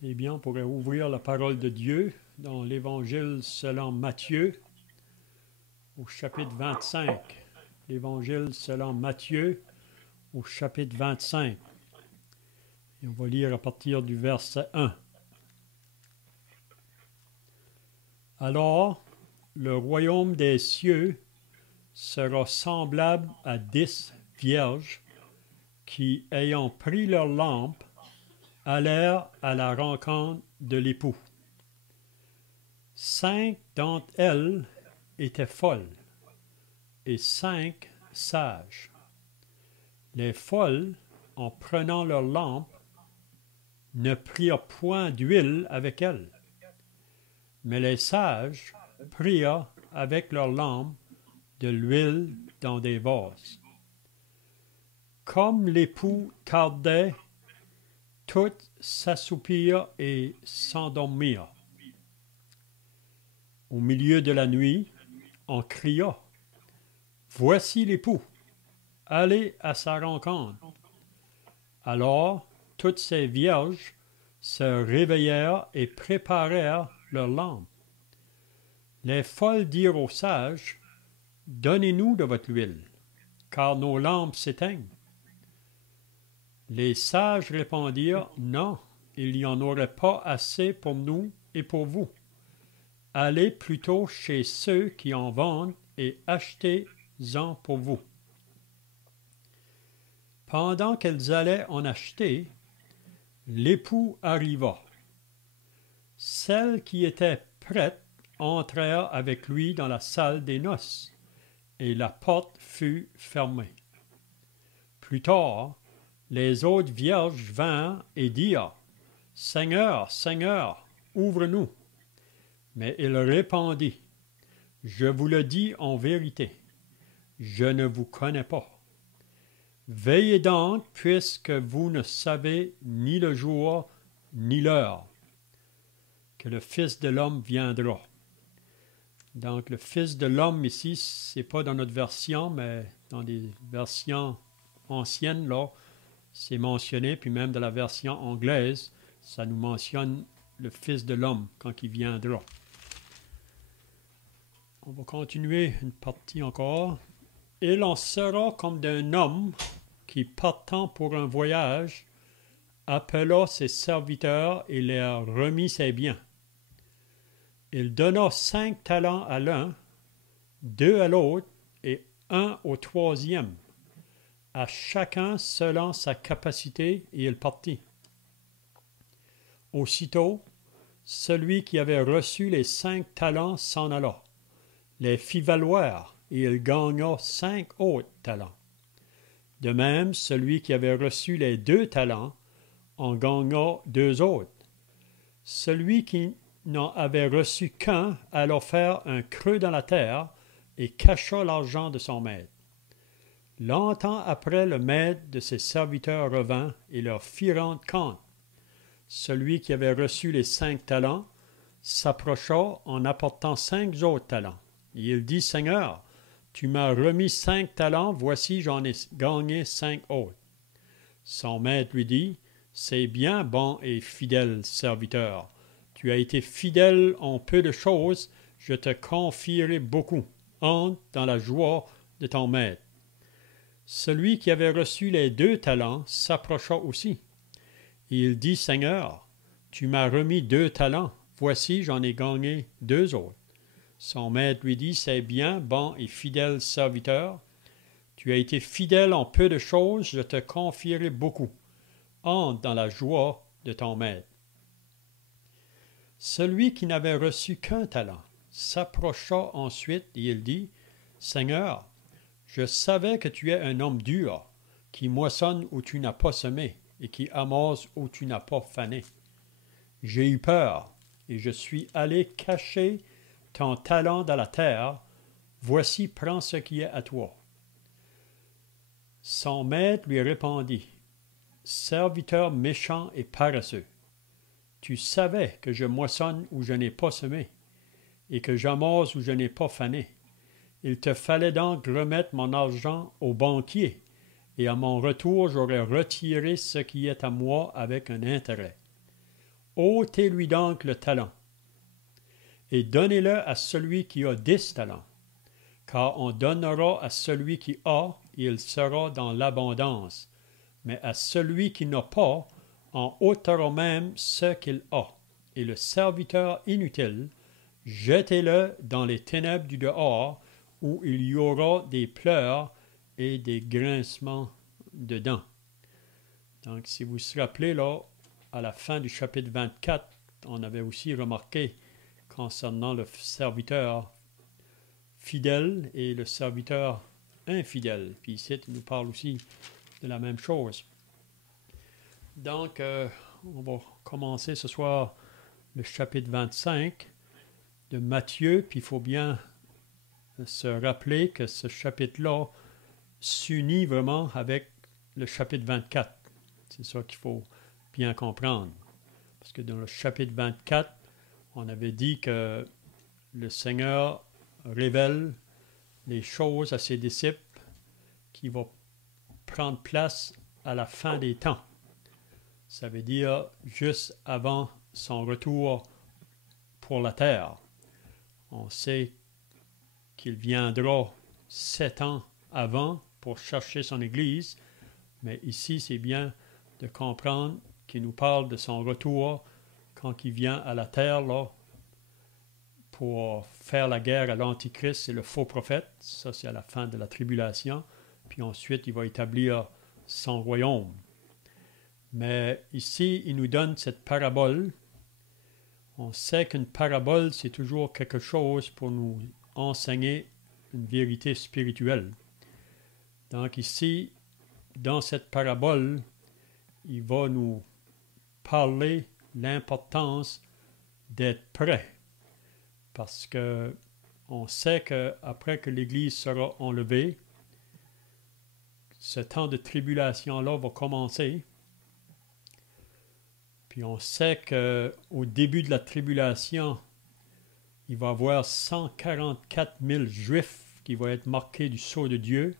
C'est bien, on pourrait ouvrir la parole de Dieu dans l'Évangile selon Matthieu, au chapitre 25. L'Évangile selon Matthieu, au chapitre 25. Et on va lire à partir du verset 1. Alors, le royaume des cieux sera semblable à 10 vierges qui, ayant pris leurs lampes, allèrent à la rencontre de l'époux. 5 d'entre elles étaient folles et 5 sages. Les folles, en prenant leurs lampes, ne prirent point d'huile avec elles, mais les sages prirent avec leurs lampes de l'huile dans des vases. Comme l'époux tardait, toutes s'assoupirent et s'endormirent. Au milieu de la nuit, on cria: « Voici l'époux, allez à sa rencontre. » Alors, toutes ces vierges se réveillèrent et préparèrent leurs lampes. Les folles dirent aux sages: « Donnez-nous de votre huile, car nos lampes s'éteignent. » Les sages répondirent: « Non, il n'y en aurait pas assez pour nous et pour vous. Allez plutôt chez ceux qui en vendent et achetez-en pour vous. » Pendant qu'elles allaient en acheter, l'époux arriva. Celles qui étaient prêtes entrèrent avec lui dans la salle des noces, et la porte fut fermée. Plus tard, les autres vierges vinrent et dirent: « Seigneur, Seigneur, ouvre-nous. » Mais il répondit: « Je vous le dis en vérité, je ne vous connais pas. Veillez donc, puisque vous ne savez ni le jour ni l'heure que le Fils de l'homme viendra. » Donc, le Fils de l'homme ici, ce n'est pas dans notre version, mais dans des versions anciennes, là, c'est mentionné, puis même dans la version anglaise, ça nous mentionne le Fils de l'homme quand il viendra. On va continuer une partie encore. « Il en sera comme d'un homme qui, partant pour un voyage, appela ses serviteurs et leur remit ses biens. Il donna 5 talents à l'un, 2 à l'autre et 1 au troisième, à chacun selon sa capacité, et il partit. Aussitôt, celui qui avait reçu les 5 talents s'en alla, les fit valoir, et il gagna 5 autres talents. De même, celui qui avait reçu les 2 talents en gagna 2 autres. Celui qui n'en avait reçu qu'un alla faire un creux dans la terre et cacha l'argent de son maître. Longtemps après, le maître de ses serviteurs revint et leur fit rendre compte. Celui qui avait reçu les 5 talents s'approcha en apportant 5 autres talents. Et il dit: « Seigneur, tu m'as remis 5 talents, voici j'en ai gagné 5 autres. » Son maître lui dit: « C'est bien, bon et fidèle serviteur. Tu as été fidèle en peu de choses, je te confierai beaucoup. Entre dans la joie de ton maître. » Celui qui avait reçu les 2 talents s'approcha aussi. Et il dit: « Seigneur, tu m'as remis 2 talents, voici j'en ai gagné 2 autres. » Son maître lui dit: « C'est bien, bon et fidèle serviteur. Tu as été fidèle en peu de choses, je te confierai beaucoup. Entre dans la joie de ton maître. » Celui qui n'avait reçu qu'un talent s'approcha ensuite et il dit: « Seigneur, je savais que tu es un homme dur, qui moissonne où tu n'as pas semé et qui amasse où tu n'as pas fané. J'ai eu peur et je suis allé cacher ton talent dans la terre. Voici, prends ce qui est à toi. » Son maître lui répondit: « Serviteur méchant et paresseux, tu savais que je moissonne où je n'ai pas semé et que j'amasse où je n'ai pas fané. Il te fallait donc remettre mon argent au banquier, et à mon retour j'aurais retiré ce qui est à moi avec un intérêt. ôtez-lui donc le talent, et donnez-le à celui qui a 10 talents, car on donnera à celui qui a, et il sera dans l'abondance, mais à celui qui n'a pas, on ôtera même ce qu'il a, et le serviteur inutile, jetez-le dans les ténèbres du dehors, où il y aura des pleurs et des grincements de dents. Donc, si vous vous rappelez, là, à la fin du chapitre 24, on avait aussi remarqué concernant le serviteur fidèle et le serviteur infidèle. Puis ici, il nous parle aussi de la même chose. Donc, on va commencer ce soir le chapitre 25 de Matthieu, puis il faut bien se rappeler que ce chapitre-là s'unit vraiment avec le chapitre 24. C'est ça qu'il faut bien comprendre. Parce que dans le chapitre 24, on avait dit que le Seigneur révèle les choses à ses disciples qui vont prendre place à la fin des temps. Ça veut dire juste avant son retour pour la terre. On sait qu'il viendra 7 ans avant pour chercher son Église, mais ici, c'est bien de comprendre qu'il nous parle de son retour quand il vient à la terre là, pour faire la guerre à l'Antichrist et le faux prophète. Ça, c'est à la fin de la tribulation. Puis ensuite, il va établir son royaume. Mais ici, il nous donne cette parabole. On sait qu'une parabole, c'est toujours quelque chose pour nous enseigner une vérité spirituelle. Donc ici, dans cette parabole, il va nous parler de l'importance d'être prêt. Parce que on sait qu'après que l'Église sera enlevée, ce temps de tribulation-là va commencer. Puis on sait qu'au début de la tribulation, il va y avoir 144 000 Juifs qui vont être marqués du sceau de Dieu.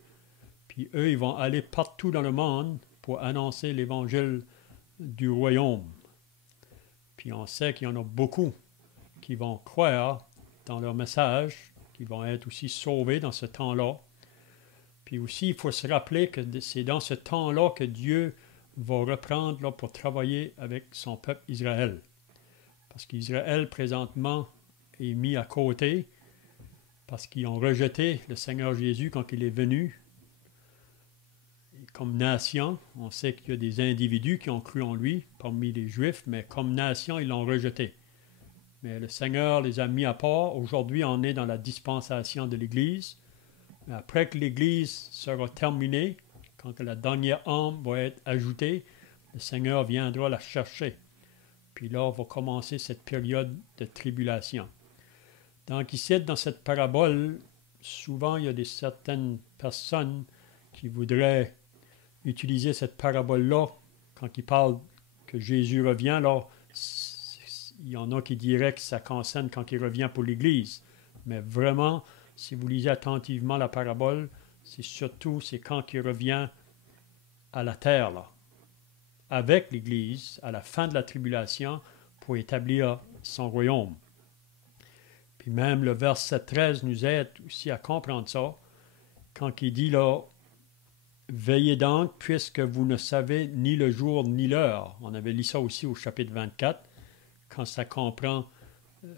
Puis eux, ils vont aller partout dans le monde pour annoncer l'évangile du royaume. Puis on sait qu'il y en a beaucoup qui vont croire dans leur message, qui vont être aussi sauvés dans ce temps-là. Puis aussi, il faut se rappeler que c'est dans ce temps-là que Dieu va reprendre là, pour travailler avec son peuple Israël. Parce qu'Israël, présentement, est mis à côté, parce qu'ils ont rejeté le Seigneur Jésus quand il est venu. Et comme nation, on sait qu'il y a des individus qui ont cru en lui, parmi les Juifs, mais comme nation, ils l'ont rejeté. Mais le Seigneur les a mis à part. Aujourd'hui, on est dans la dispensation de l'Église. Mais après que l'Église sera terminée, quand la dernière âme va être ajoutée, le Seigneur viendra la chercher. Puis là, on va commencer cette période de tribulation. Donc ici, dans cette parabole, souvent, il y a certaines personnes qui voudraient utiliser cette parabole-là quand ils parlent que Jésus revient. Là, il y en a qui diraient que ça concerne quand il revient pour l'Église. Mais vraiment, si vous lisez attentivement la parabole, c'est quand il revient à la terre, là, avec l'Église, à la fin de la tribulation, pour établir son royaume. Puis même le verset 13 nous aide aussi à comprendre ça, quand il dit là, « Veillez donc, puisque vous ne savez ni le jour ni l'heure. » On avait lu ça aussi au chapitre 24, quand ça comprend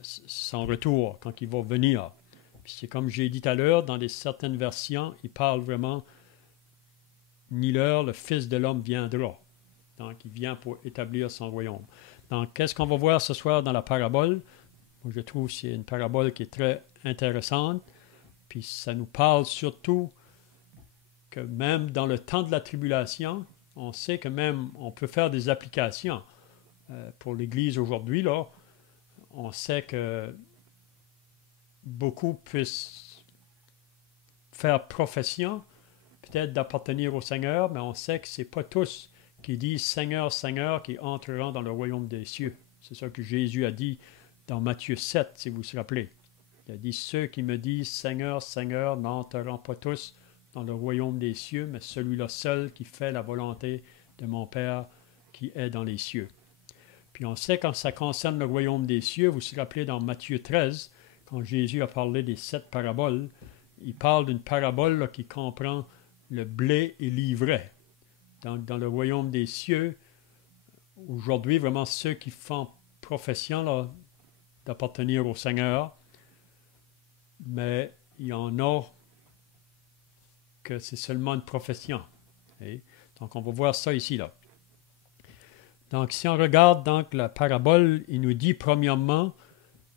son retour, quand il va venir. Puis c'est comme j'ai dit tout à l'heure, dans certaines versions, il parle vraiment « Ni l'heure, le Fils de l'homme viendra. » Donc, il vient pour établir son royaume. Donc, qu'est-ce qu'on va voir ce soir dans la parabole? Moi, je trouve que c'est une parabole qui est très intéressante. Puis ça nous parle surtout que même dans le temps de la tribulation, on sait que même on peut faire des applications. Pour l'Église aujourd'hui, là, on sait que beaucoup puissent faire profession, peut-être d'appartenir au Seigneur, mais on sait que ce n'est pas tous qui disent « Seigneur, Seigneur » qui entreront dans le royaume des cieux. C'est ça que Jésus a dit dans Matthieu 7, si vous vous rappelez. Il a dit « Ceux qui me disent « Seigneur, Seigneur » n'entreront pas tous dans le royaume des cieux, mais celui-là seul qui fait la volonté de mon Père qui est dans les cieux. » Puis on sait quand ça concerne le royaume des cieux, vous vous rappelez dans Matthieu 13, quand Jésus a parlé des 7 paraboles, il parle d'une parabole là, qui comprend le blé et l'ivraie. Donc dans le royaume des cieux, aujourd'hui, vraiment ceux qui font profession là, d'appartenir au Seigneur, mais il y en a que c'est seulement une profession. Okay? Donc on va voir ça ici, là. Donc si on regarde donc la parabole, il nous dit premièrement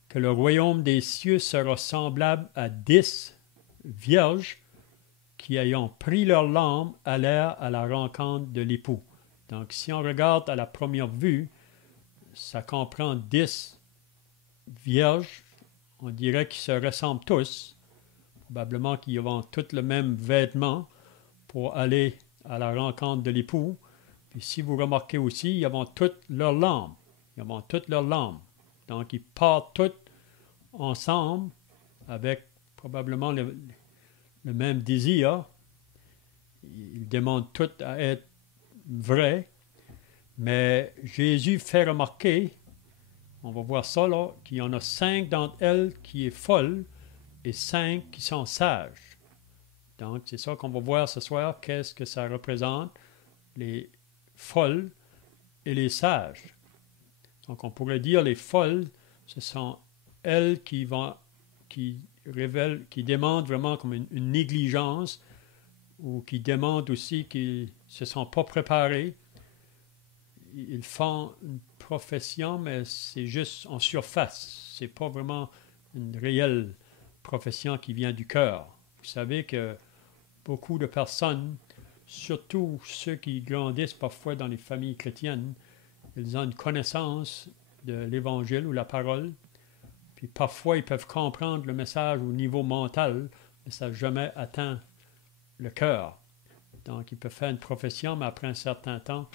que le royaume des cieux sera semblable à 10 vierges qui, ayant pris leur lampe, allèrent à la rencontre de l'époux. Donc si on regarde à la première vue, ça comprend 10 vierges, on dirait qu'ils se ressemblent tous, probablement qu'ils ont tous le même vêtement pour aller à la rencontre de l'époux. Puis si vous remarquez aussi, ils ont toutes leurs lampes. Ils ont toutes leurs lampes. Donc ils partent tous ensemble avec probablement le même désir. Ils demandent tous à être vrais. Mais Jésus fait remarquer, on va voir ça là, qu'il y en a 5 d'entre elles qui est folles et 5 qui sont sages. Donc, c'est ça qu'on va voir ce soir, qu'est-ce que ça représente, les folles et les sages. Donc, on pourrait dire les folles, ce sont elles qui révèlent, qui demandent vraiment comme une négligence ou qui demandent aussi qu'ils ne se sont pas préparés. Ils font une profession, mais c'est juste en surface. Ce n'est pas vraiment une réelle profession qui vient du cœur. Vous savez que beaucoup de personnes, surtout ceux qui grandissent parfois dans les familles chrétiennes, ils ont une connaissance de l'Évangile ou la parole, puis parfois ils peuvent comprendre le message au niveau mental, mais ça n'a jamais atteint le cœur. Donc ils peuvent faire une profession, mais après un certain temps,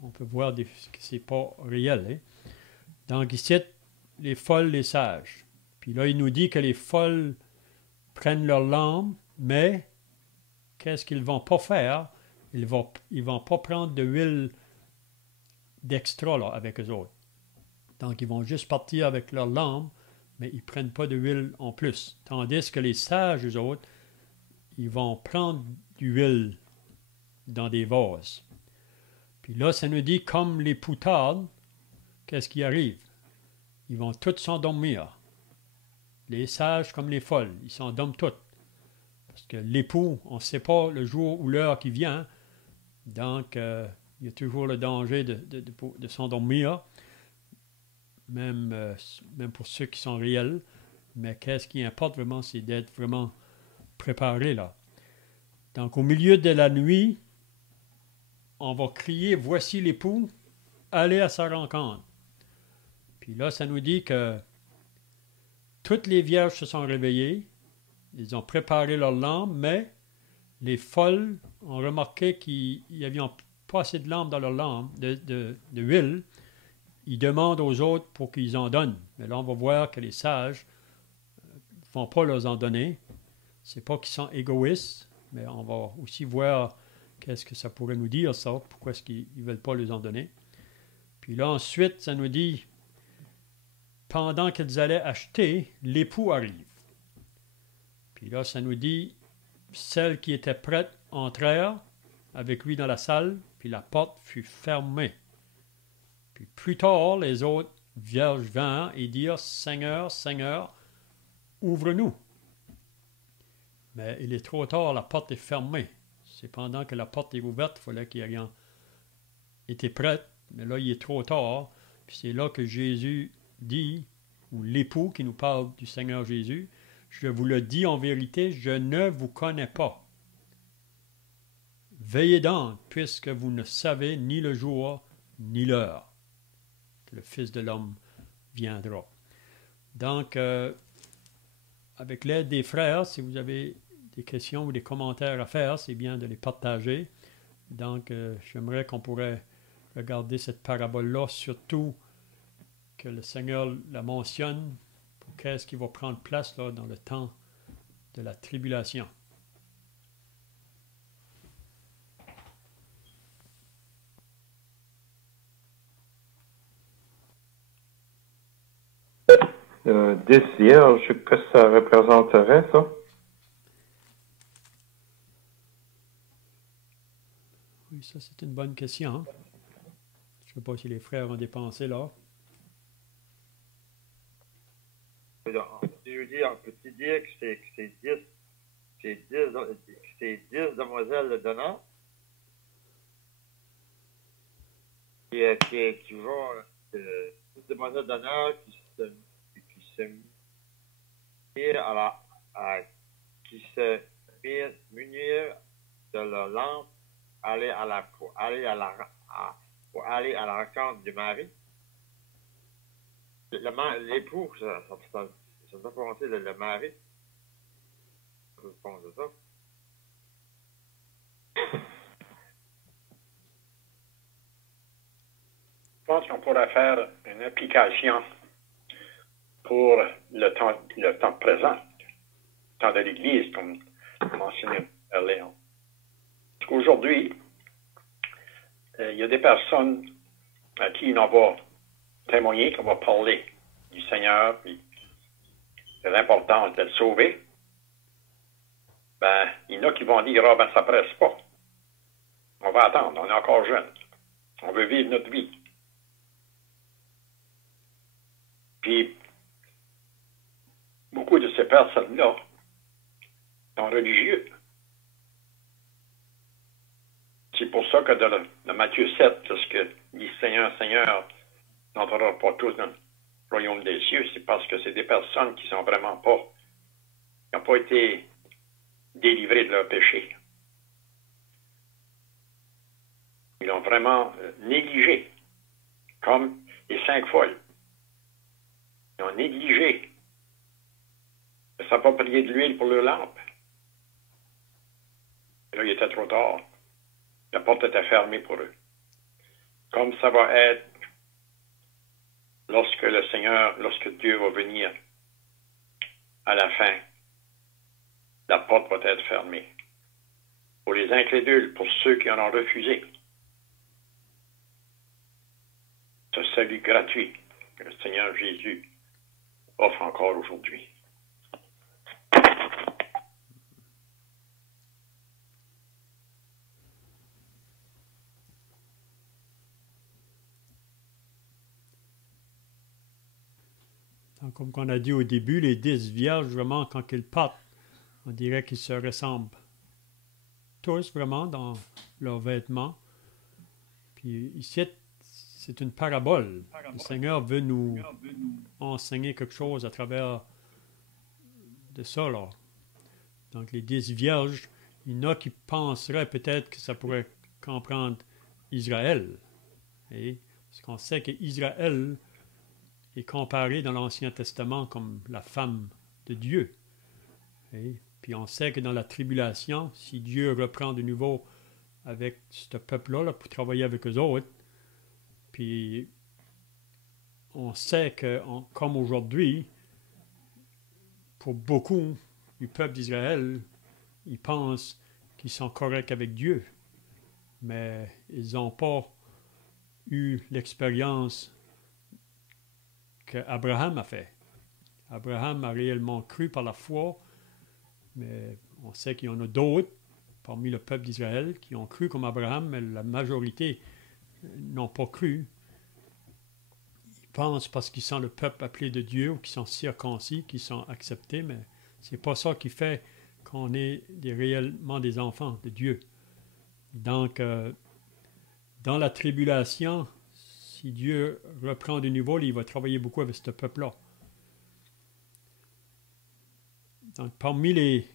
on peut voir que ce n'est pas réel. Hein? Donc ici, les folles, les sages. Puis là, il nous dit que les folles prennent leur lampe, mais qu'est-ce qu'ils ne vont pas faire? Ils vont pas prendre de huile d'extra là, avec eux autres. Donc, ils vont juste partir avec leur lampe, mais ils ne prennent pas de huile en plus. Tandis que les sages, eux autres, ils vont prendre de l'huile dans des vases. Puis là, ça nous dit, comme les poutardes, qu'est-ce qui arrive? Ils vont tous s'endormir. Les sages comme les folles, ils s'endorment tous. Parce que l'époux, on ne sait pas le jour ou l'heure qui vient. Donc, il y a toujours le danger de s'endormir, même pour ceux qui sont réels. Mais qu'est-ce qui importe vraiment, c'est d'être vraiment préparé là. Donc, au milieu de la nuit, on va crier, voici l'époux, allez à sa rencontre. Puis là, ça nous dit que toutes les vierges se sont réveillées, ils ont préparé leur lampe, mais les folles ont remarqué qu'il n'y avait pas assez de lampe dans leur lampe, d'huile. Ils demandent aux autres pour qu'ils en donnent. Mais là, on va voir que les sages ne vont pas leur en donner. Ce n'est pas qu'ils sont égoïstes, mais on va aussi voir qu'est-ce que ça pourrait nous dire, ça, pourquoi est-ce qu'ils ne veulent pas les en donner. Puis là, ensuite, ça nous dit, pendant qu'ils allaient acheter, l'époux arrive. Puis là, ça nous dit, celles qui étaient prêtes entrèrent avec lui dans la salle, puis la porte fut fermée. Puis plus tard, les autres vierges vinrent et dirent, Seigneur, Seigneur, ouvre-nous. Mais il est trop tard, la porte est fermée. C'est pendant que la porte est ouverte, il fallait qu'ils aient été prêts, mais là, il est trop tard. Puis c'est là que Jésus dit, ou l'époux qui nous parle du Seigneur Jésus, je vous le dis en vérité, je ne vous connais pas. Veillez donc, puisque vous ne savez ni le jour ni l'heure que le Fils de l'homme viendra. Donc, avec l'aide des frères, si vous avez des questions ou des commentaires à faire, c'est bien de les partager. Donc, j'aimerais qu'on pourrait regarder cette parabole-là, surtout que le Seigneur la mentionne, pour qu'est-ce qui va prendre place là, dans le temps de la tribulation. 10 vierges, qu'est-ce que ça représenterait, ça? Oui, ça c'est une bonne question, hein? Je ne sais pas si les frères ont dépensé là. Si je dis, on peut-tu dire que c'est 10, c'est 10 demoiselles de Nord qui vont, 10 demoiselles de Nord qui se mirent qui se mirent munir de leur lampe pour aller à la rencontre du mari. L'époux, ça doit penser le mari. Je pense de ça. Je pense qu'on pourrait faire une application pour le temps présent, le temps de l'Église, comme mentionné par Léon. Parce qu'aujourd'hui, il y a des personnes à qui on va témoigner, qu'on va parler du Seigneur, puis de l'importance d'être sauvé. Ben, il y en a qui vont dire, ah ben, ça presse pas. On va attendre, on est encore jeune. On veut vivre notre vie. Puis, beaucoup de ces personnes-là sont religieux. C'est pour ça que dans le Matthieu 7, lorsque dit Seigneur, Seigneur, n'entrera pas tous dans le royaume des cieux, c'est parce que c'est des personnes qui sont vraiment pas, qui n'ont pas été délivrées de leur péché. Ils l'ont vraiment négligé, comme les 5 folles. Ils ont négligé de s'approprier de l'huile pour leur lampe. Et là, il était trop tard. La porte était fermée pour eux. Comme ça va être lorsque Dieu va venir à la fin, la porte va être fermée. Pour les incrédules, pour ceux qui en ont refusé, ce salut gratuit que le Seigneur Jésus offre encore aujourd'hui. Donc, comme on a dit au début, les 10 vierges, vraiment, quand ils partent, on dirait qu'ils se ressemblent tous vraiment dans leurs vêtements. Puis ici, c'est une parabole. Le Seigneur veut nous enseigner quelque chose à travers de ça, là. Donc, les 10 vierges, il y en a qui penseraient peut-être que ça pourrait comprendre Israël. Et, parce qu'on sait qu'Israël est comparé dans l'Ancien Testament comme la femme de Dieu. Et puis on sait que dans la tribulation, si Dieu reprend de nouveau avec ce peuple-là là, pour travailler avec eux autres, puis on sait que, comme aujourd'hui, pour beaucoup du peuple d'Israël, ils pensent qu'ils sont corrects avec Dieu, mais ils n'ont pas eu l'expérience qu'Abraham a fait. Abraham a réellement cru par la foi, mais on sait qu'il y en a d'autres parmi le peuple d'Israël qui ont cru comme Abraham, mais la majorité n'ont pas cru. Ils pensent parce qu'ils sont le peuple appelé de Dieu ou qu'ils sont circoncis, qu'ils sont acceptés, mais c'est pas ça qui fait qu'on est réellement des enfants de Dieu. Donc, dans la tribulation, si Dieu reprend de nouveau, il va travailler beaucoup avec ce peuple-là. Donc, parmi les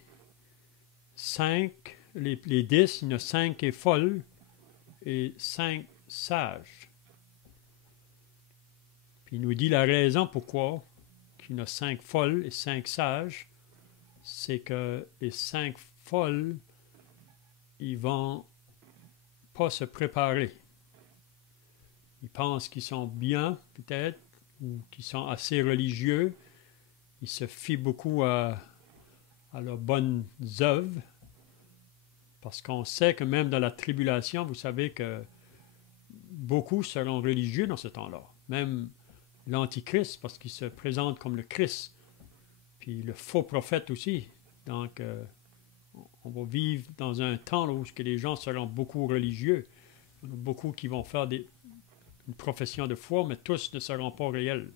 5, les 10, il y en a 5 qui sont folles et 5 sages. Puis il nous dit la raison pourquoi il y en a 5 folles et 5 sages, c'est que les 5 folles, ils vont pas se préparer. Ils pensent qu'ils sont bien, peut-être, ou qu'ils sont assez religieux. Ils se fient beaucoup à leurs bonnes œuvres, parce qu'on sait que même dans la tribulation, vous savez que beaucoup seront religieux dans ce temps-là. Même l'Antichrist, parce qu'il se présente comme le Christ, puis le faux prophète aussi. Donc, on va vivre dans un temps là, où les gens seront beaucoup religieux. Il y en a beaucoup qui vont faire une profession de foi, mais tous ne seront pas réels.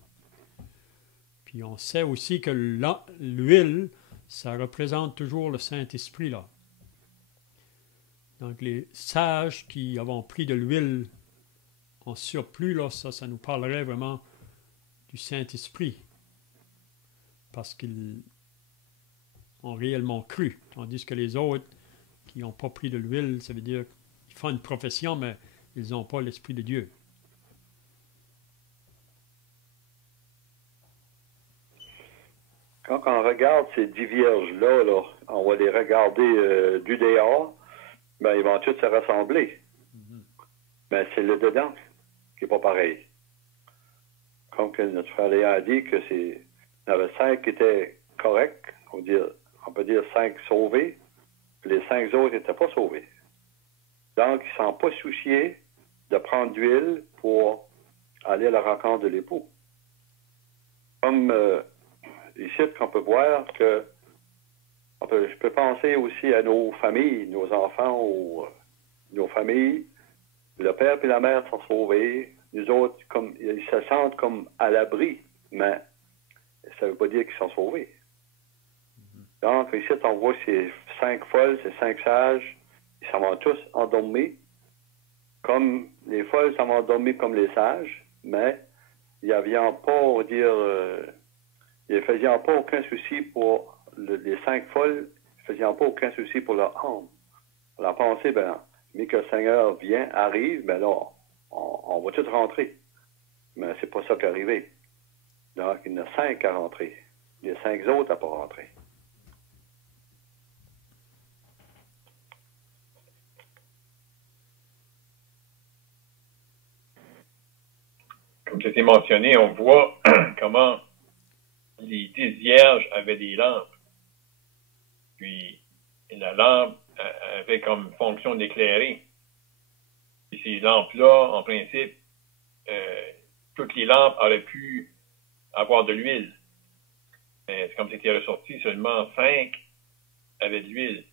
Puis on sait aussi que l'huile, ça représente toujours le Saint-Esprit, là. Donc les sages qui avons pris de l'huile en surplus, là, ça nous parlerait vraiment du Saint-Esprit. Parce qu'ils ont réellement cru. Tandis que les autres qui n'ont pas pris de l'huile, ça veut dire qu'ils font une profession, mais ils n'ont pas l'Esprit de Dieu. Quand on regarde ces 10 vierges-là, là, on va les regarder du dehors, ben, ils vont tous se rassembler. Mais c'est le dedans qui n'est pas pareil. Comme que notre frère Léa a dit que il y en avait 5 qui étaient corrects, on peut dire 5 sauvés, puis les 5 autres n'étaient pas sauvés. Donc, ils ne sont pas souciés de prendre d'huile pour aller à la rencontre de l'époux. Comme ici, qu'on peut voir que je peux penser aussi à nos familles, nos enfants ou nos familles. Le père et la mère sont sauvés. Nous autres, ils se sentent comme à l'abri, mais ça ne veut pas dire qu'ils sont sauvés. Donc, ici, on voit ces 5 folles, ces 5 sages, ils s'en vont tous endormis. Comme les folles s'en vont endormis comme les sages, mais ils n'avaient pas, on va dire, ils ne faisaient pas aucun souci pour les 5 folles, ils ne faisaient pas aucun souci pour leur âme. On a pensé, mais que le Seigneur arrive, ben là, on va tous rentrer. Mais c'est pas ça qui est arrivé. Donc, il y en a 5 à rentrer. Les 5 autres à pas rentrer. Comme c'était mentionné, on voit comment les 10 vierges avaient des lampes. Puis, la lampe avait comme fonction d'éclairer. Et ces lampes-là, en principe, toutes les lampes auraient pu avoir de l'huile. Mais comme c'était ressorti, seulement 5 avaient de l'huile.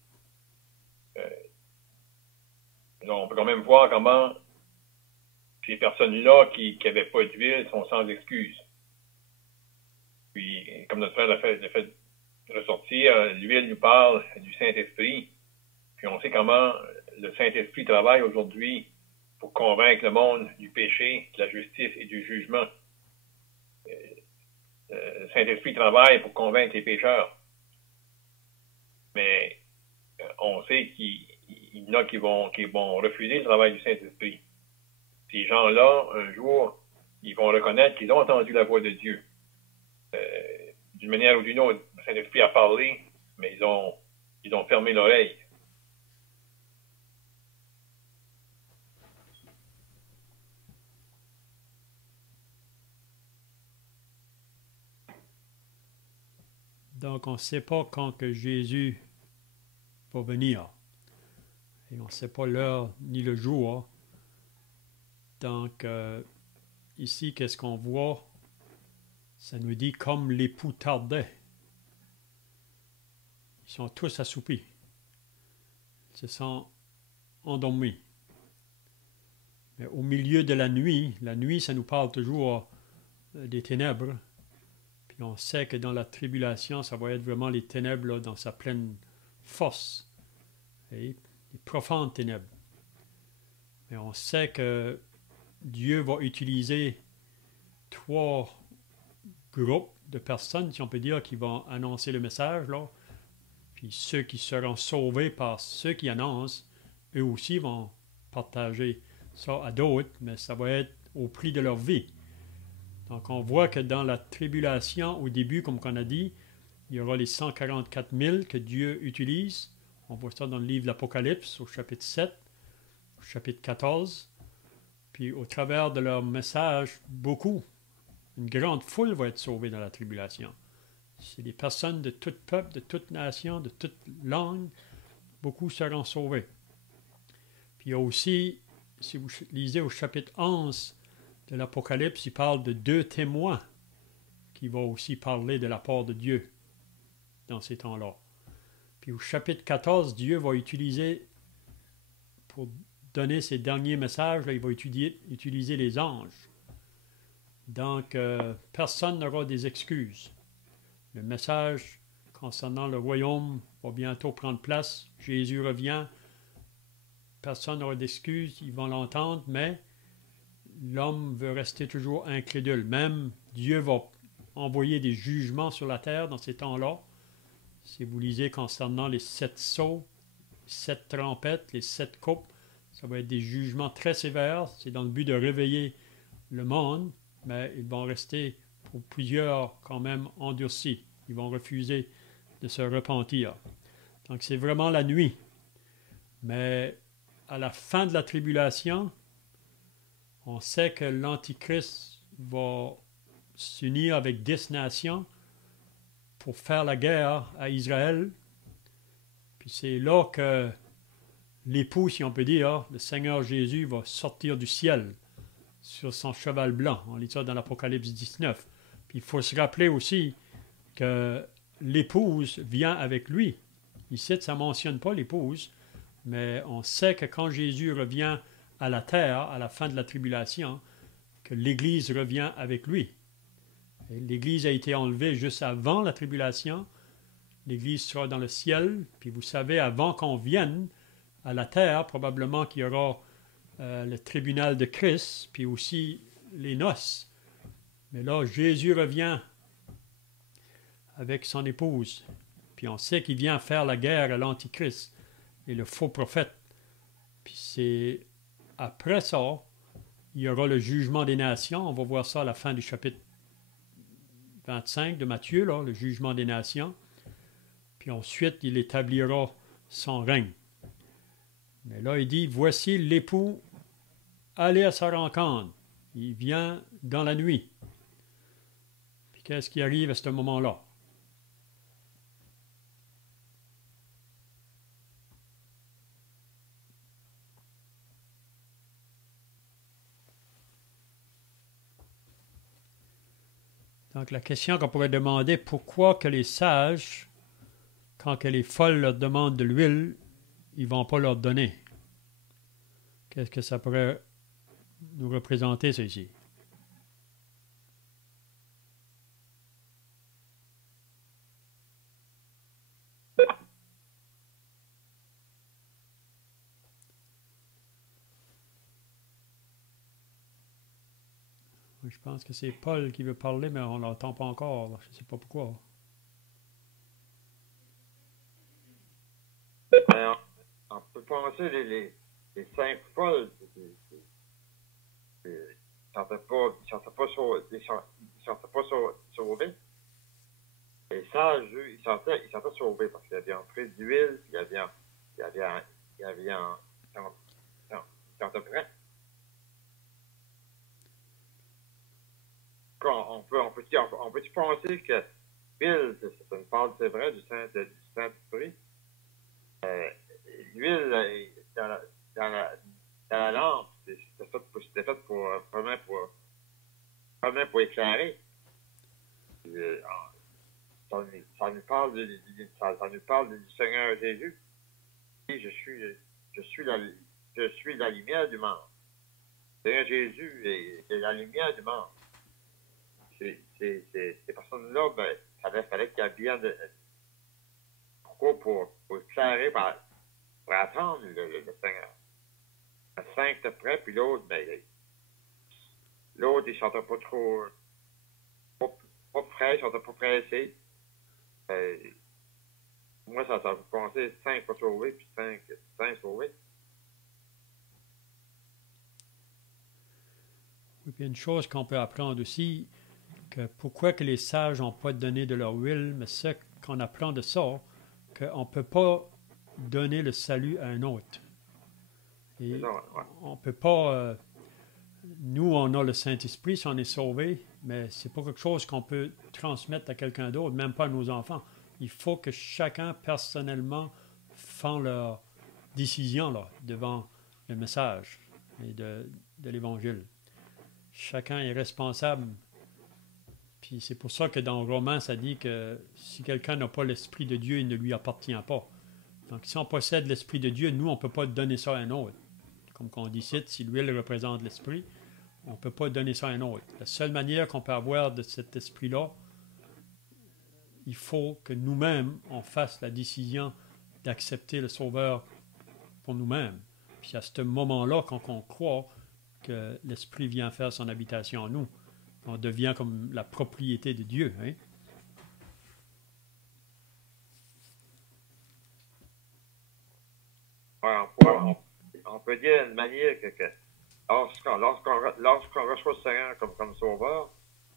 Donc, on peut quand même voir comment ces personnes-là qui n'avaient pas d'huile sont sans excuse. Puis, comme notre frère l'a fait ressortir, l'huile nous parle du Saint-Esprit. Puis on sait comment le Saint-Esprit travaille aujourd'hui pour convaincre le monde du péché, de la justice et du jugement. Le Saint-Esprit travaille pour convaincre les pécheurs. Mais on sait qu'il y en a qui vont refuser le travail du Saint-Esprit. Ces gens-là, un jour, ils vont reconnaître qu'ils ont entendu la voix de Dieu. D'une manière ou d'une autre, le Saint-Esprit a parlé, mais ils ont fermé l'oreille. Donc, on ne sait pas quand que Jésus va venir. Et on ne sait pas l'heure ni le jour. Donc, ici, qu'est-ce qu'on voit? Ça nous dit comme l'époux tardait. Ils sont tous assoupis. Ils se sont endormis. Mais au milieu de la nuit, ça nous parle toujours des ténèbres. Puis on sait que dans la tribulation, ça va être vraiment les ténèbres là, dans sa pleine force. Et les profondes ténèbres. Mais on sait que Dieu va utiliser 3 groupes de personnes, si on peut dire, qui vont annoncer le message, là. Puis ceux qui seront sauvés par ceux qui annoncent, eux aussi vont partager ça à d'autres, mais ça va être au prix de leur vie. Donc on voit que dans la tribulation, au début, comme on a dit, il y aura les 144 000 que Dieu utilise. On voit ça dans le livre de l'Apocalypse, au chapitre 7, au chapitre 14. Puis au travers de leur message, une grande foule va être sauvée dans la tribulation. C'est des personnes de tout peuple, de toute nation, de toute langue. Beaucoup seront sauvés. Puis il y a aussi, si vous lisez au chapitre 11 de l'Apocalypse, il parle de 2 témoins qui vont aussi parler de la part de Dieu dans ces temps-là. Puis au chapitre 14, Dieu va utiliser, pour donner ses derniers messages, là, il va utiliser les anges. Donc, personne n'aura des excuses. Le message concernant le royaume va bientôt prendre place. Jésus revient. Personne n'aura d'excuses. Ils vont l'entendre, mais l'homme veut rester toujours incrédule. Même Dieu va envoyer des jugements sur la terre dans ces temps-là. Si vous lisez concernant les 7 sceaux, 7 trompettes, les 7 coupes, ça va être des jugements très sévères. C'est dans le but de réveiller le monde, mais ils vont rester pour plusieurs quand même endurcis. Ils vont refuser de se repentir. Donc c'est vraiment la nuit. Mais à la fin de la tribulation, on sait que l'Antichrist va s'unir avec 10 nations pour faire la guerre à Israël. Puis c'est là que l'époux, si on peut dire, le Seigneur Jésus va sortir du ciel sur son cheval blanc. On lit ça dans l'Apocalypse 19. Puis il faut se rappeler aussi que l'épouse vient avec lui. Ici, ça ne mentionne pas l'épouse, mais on sait que quand Jésus revient à la terre, à la fin de la tribulation, que l'Église revient avec lui. L'Église a été enlevée juste avant la tribulation. L'Église sera dans le ciel. Puis vous savez, avant qu'on vienne à la terre, probablement qu'il y aura le tribunal de Christ, puis aussi les noces. Mais là, Jésus revient avec son épouse. Puis on sait qu'il vient faire la guerre à l'Antichrist et le faux prophète. Puis c'est après ça, il y aura le jugement des nations. On va voir ça à la fin du chapitre 25 de Matthieu, là, le jugement des nations. Puis ensuite, il établira son règne. Mais là, il dit, voici l'époux, allez à sa rencontre. Il vient dans la nuit. Puis qu'est-ce qui arrive à ce moment-là? Donc la question qu'on pourrait demander, pourquoi que les sages, quand que les folles leur demandent de l'huile, ils ne vont pas leur donner? Qu'est-ce que ça pourrait nous représenter, ceci? Je pense que c'est Paul qui veut parler, mais on ne l'entend pas encore. Je ne sais pas pourquoi. On peut penser les 5 folles. Ils ne sentaient pas sauvés. Les sages, eux, ils sentaient sauvés parce qu'ils avaient pris de l'huile, ils sentaient prêts. On peut penser que l'huile, c'est une parole, c'est vrai, du Saint-Esprit. L'huile dans la lampe, c'était fait pour éclairer. Ça nous parle du Seigneur Jésus. Et je suis la lumière du monde. Le Seigneur Jésus est la lumière du monde. Ces personnes-là, ben, fallait qu'il y ait bien de. Pourquoi? Pour éclairer, pour attendre le Seigneur. Le 5 était prêt, puis l'autre, ben, l'autre, il ne sentait pas trop. Pas prêt, il ne sentait pas pressé. Moi, ça me pensait 5 pas sauvés, puis 5 sauvés. Oui, puis une chose qu'on peut apprendre aussi, que pourquoi que les sages n'ont pas donné de leur huile, mais ce qu'on apprend de ça, qu'on ne peut pas donner le salut à un autre. Et on ne peut pas... nous, on a le Saint-Esprit si on est sauvé, mais ce n'est pas quelque chose qu'on peut transmettre à quelqu'un d'autre, même pas à nos enfants. Il faut que chacun, personnellement, fasse leur décision là, devant le message et de l'Évangile. Chacun est responsable. Puis c'est pour ça que dans Romains, ça dit que si quelqu'un n'a pas l'Esprit de Dieu, il ne lui appartient pas. Donc si on possède l'Esprit de Dieu, nous, on ne peut pas donner ça à un autre. Comme on dit ici, si l'huile représente l'Esprit, on ne peut pas donner ça à un autre. La seule manière qu'on peut avoir de cet esprit-là, il faut que nous-mêmes, on fasse la décision d'accepter le Sauveur pour nous-mêmes. Puis à ce moment-là, quand on croit que l'Esprit vient faire son habitation en nous, on devient comme la propriété de Dieu. Hein? Ouais, on peut dire d'une manière que lorsqu'on reçoit le Seigneur comme Sauveur,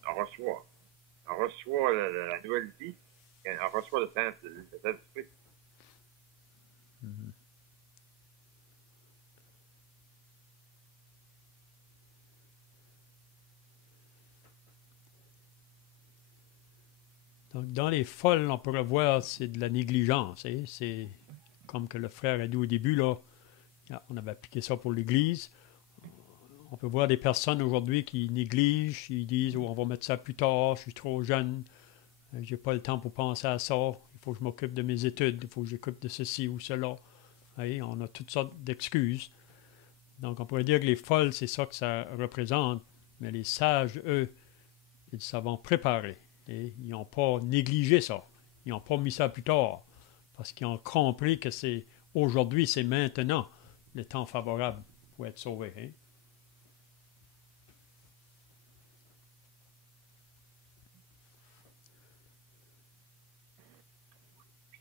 on reçoit la nouvelle vie, on reçoit le Saint-Esprit. Donc, dans les folles, on pourrait voir c'est de la négligence. Hein? C'est comme que le frère a dit au début, là, on avait appliqué ça pour l'Église. On peut voir des personnes aujourd'hui qui négligent, ils disent oh, on va mettre ça plus tard, je suis trop jeune, j'ai pas le temps pour penser à ça, il faut que je m'occupe de mes études, il faut que j'occupe de ceci ou cela. Hein? On a toutes sortes d'excuses. Donc on pourrait dire que les folles, c'est ça que ça représente, mais les sages, eux, ils savent préparer. Et ils n'ont pas négligé ça. Ils n'ont pas mis ça plus tard. Parce qu'ils ont compris que c'est aujourd'hui, c'est maintenant le temps favorable pour être sauvé. Hein?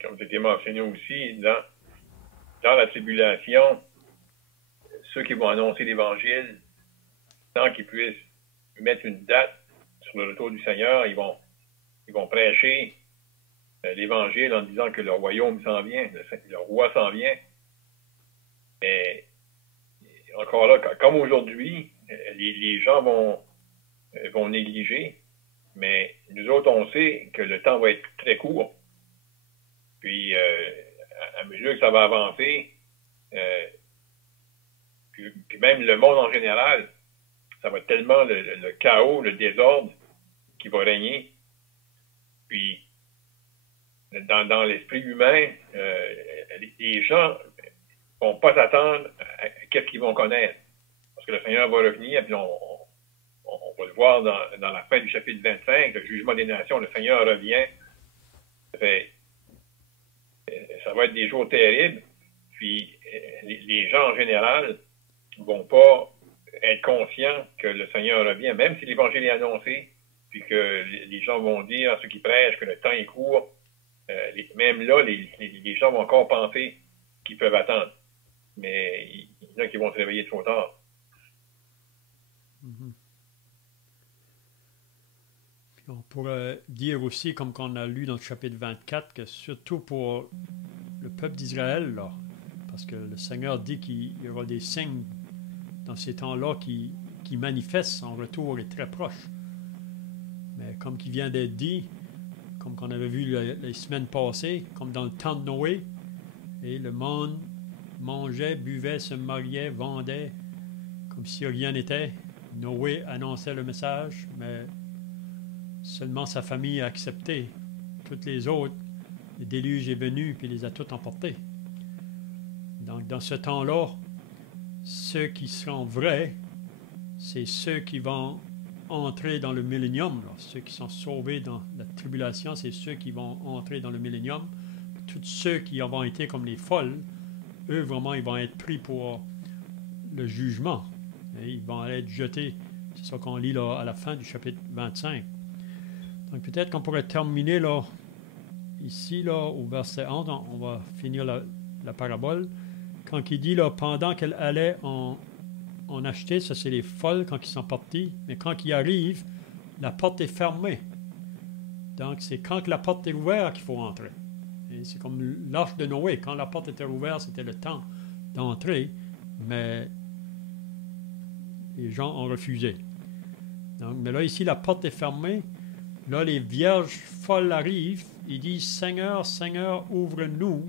Comme c'était mentionné aussi, dans la tribulation, ceux qui vont annoncer l'Évangile, tant qu'ils puissent mettre une date sur le retour du Seigneur, ils vont prêcher l'Évangile en disant que le royaume s'en vient, le roi s'en vient. Et encore là, comme aujourd'hui, les gens vont négliger, mais nous autres, on sait que le temps va être très court. Puis, à mesure que ça va avancer, puis même le monde en général, ça va être tellement le chaos, le désordre qui va régner. Puis, dans l'esprit humain, les gens ne vont pas s'attendre à qu'est-ce qu'ils vont connaître. Parce que le Seigneur va revenir, puis on va le voir dans la fin du chapitre 25, le jugement des nations, le Seigneur revient. Ça va être des jours terribles, puis les gens en général ne vont pas être conscients que le Seigneur revient, même si l'Évangile est annoncé, puis que les gens vont dire à ceux qui prêchent que le temps est court. Même là, les gens vont encore penser qu'ils peuvent attendre. Mais il y en a qui vont se réveiller trop tard. Mm-hmm. Puis on pourrait dire aussi, comme qu'on a lu dans le chapitre 24, que surtout pour le peuple d'Israël, là, parce que le Seigneur dit qu'il y aura des signes dans ces temps-là qui manifestent son retour est très proche. Mais comme qui vient d'être dit, comme qu'on avait vu les semaines passées, comme dans le temps de Noé, et le monde mangeait, buvait, se mariait, vendait, comme si rien n'était. Noé annonçait le message, mais seulement sa famille a accepté. Toutes les autres, le déluge est venu, puis les a toutes emportés. Donc, dans ce temps-là, ceux qui seront vrais, c'est ceux qui vont entrer dans le millénium. Ceux qui sont sauvés dans la tribulation, c'est ceux qui vont entrer dans le millénium. Tous ceux qui auront été comme les folles, eux, vraiment, ils vont être pris pour le jugement. Et ils vont être jetés. C'est ça qu'on lit là, à la fin du chapitre 25. Donc, peut-être qu'on pourrait terminer là, ici, là, au verset 11. On va finir la parabole. Quand il dit, là, pendant qu'elle allait en acheter, ça c'est les folles quand ils sont partis, mais quand ils arrivent, la porte est fermée. Donc c'est quand la porte est ouverte qu'il faut entrer. Et c'est comme l'arche de Noé, quand la porte était ouverte, c'était le temps d'entrer, mais les gens ont refusé. Donc, mais là ici, la porte est fermée, là les vierges folles arrivent, ils disent « Seigneur, Seigneur, ouvre-nous ».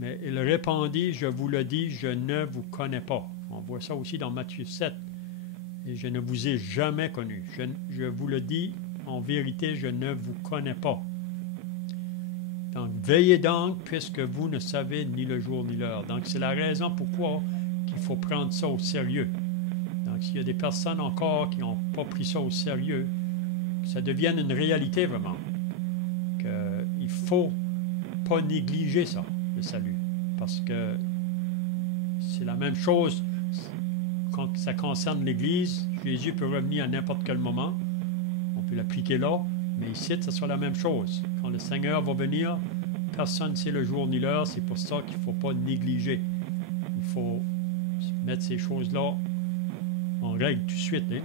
Mais il répondit, je vous le dis, je ne vous connais pas. On voit ça aussi dans Matthieu 7. et je ne vous ai jamais connu. Je vous le dis, en vérité, je ne vous connais pas. Donc, veillez donc, puisque vous ne savez ni le jour ni l'heure. Donc, c'est la raison pourquoi il faut prendre ça au sérieux. Donc, s'il y a des personnes encore qui n'ont pas pris ça au sérieux, que ça devienne une réalité vraiment. Qu'il ne faut pas négliger ça, le salut. Parce que c'est la même chose quand ça concerne l'Église. Jésus peut revenir à n'importe quel moment. On peut l'appliquer là. Mais ici, ce sera la même chose. Quand le Seigneur va venir, personne ne sait le jour ni l'heure. C'est pour ça qu'il ne faut pas négliger. Il faut mettre ces choses-là en règle tout de suite. Hein?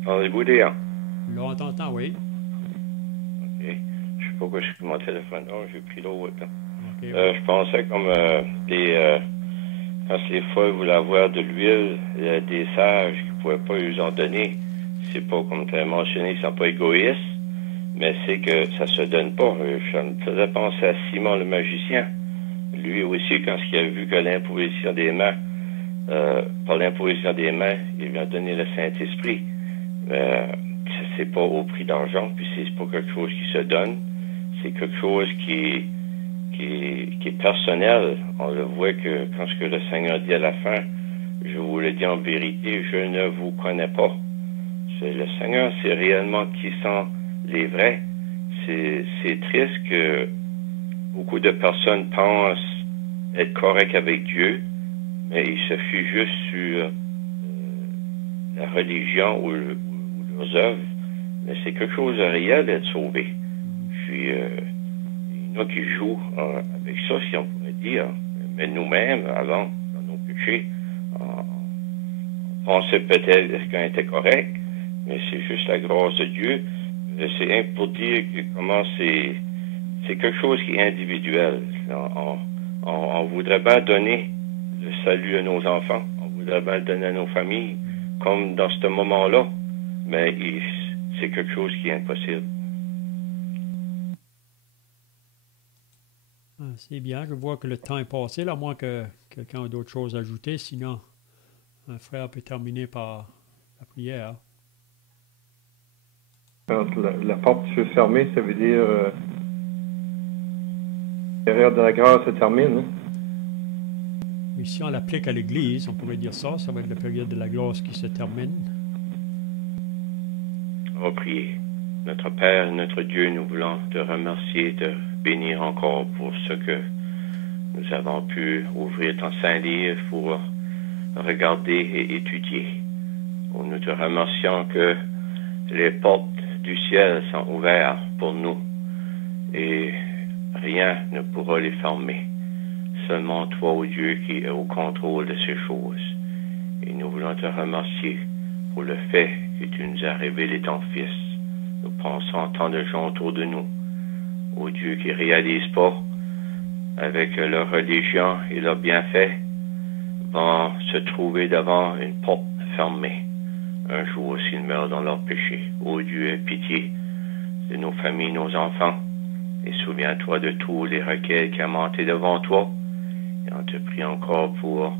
Entendez-vous dire? Là, on t'entend, oui. OK. Je ne sais pas pourquoi je suis mon téléphone. Oh, j'ai pris l'autre. Okay, Je pensais comme quand les folles voulaient avoir de l'huile, il y a des sages qui ne pouvaient pas lui en donner. C'est pas, comme tu as mentionné, ils ne sont pas égoïstes, mais c'est que ça se donne pas. Ça me faisait penser à Simon le magicien. Lui aussi, quand il a vu que l'imposition des mains, par l'imposition des mains, il lui a donné le Saint-Esprit. C'est pas au prix d'argent, puis c'est pas quelque chose qui se donne. C'est quelque chose qui est personnel. On le voit que quand ce que le Seigneur dit à la fin, je vous le dis en vérité, je ne vous connais pas. Le Seigneur, c'est réellement qui sont les vrais. C'est triste que beaucoup de personnes pensent être corrects avec Dieu, mais il se fient juste sur la religion ou leurs œuvres. Mais c'est quelque chose de réel d'être sauvé. Puis, il y en a qui jouent avec ça, si on pourrait dire. Mais nous-mêmes, avant, dans nos péchés, on pensait peut-être qu'on était correct, mais c'est juste la grâce de Dieu. C'est pour dire que comment c'est quelque chose qui est individuel. On voudrait bien donner le salut à nos enfants. On voudrait bien le donner à nos familles, comme dans ce moment-là. Mais c'est quelque chose qui est impossible. C'est bien. Je vois que le temps est passé, là, à moins que quelqu'un ait d'autres choses à ajouter. Sinon, un frère peut terminer par la prière. Quand la porte se fermer, ça veut dire la période de la grâce se termine. Hein? Oui, si on l'applique à l'Église, on pourrait dire ça. Ça va être la période de la grâce qui se termine. On va prier. Notre Père, notre Dieu, nous voulons te remercier, te bénir encore pour ce que nous avons pu ouvrir ton Saint-Livre pour regarder et étudier. Nous te remercions que les portes du ciel sont ouvertes pour nous et rien ne pourra les fermer. Seulement toi, ô Dieu, qui est au contrôle de ces choses. Et nous voulons te remercier pour le fait que tu nous as révélé ton Fils. Nous pensons à tant de gens autour de nous, ô Dieu, qui ne réalisent pas avec leur religion et leurs bienfaits, vont se trouver devant une porte fermée. Un jour, s'ils meurent dans leur péché. Ô Dieu, aie pitié de nos familles, nos enfants, et souviens-toi de tous les requêtes qui ont monté devant toi. Et on te prie encore pour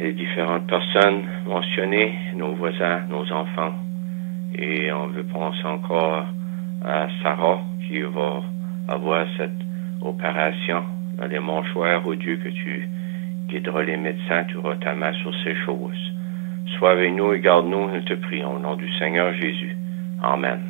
les différentes personnes mentionnées, nos voisins, nos enfants. Et on veut penser encore à Sarah qui va avoir cette opération dans les mâchoires. Ô Dieu, que tu guideras les médecins, tu auras ta main sur ces choses. Sois avec nous et garde-nous, nous te prions au nom du Seigneur Jésus. Amen.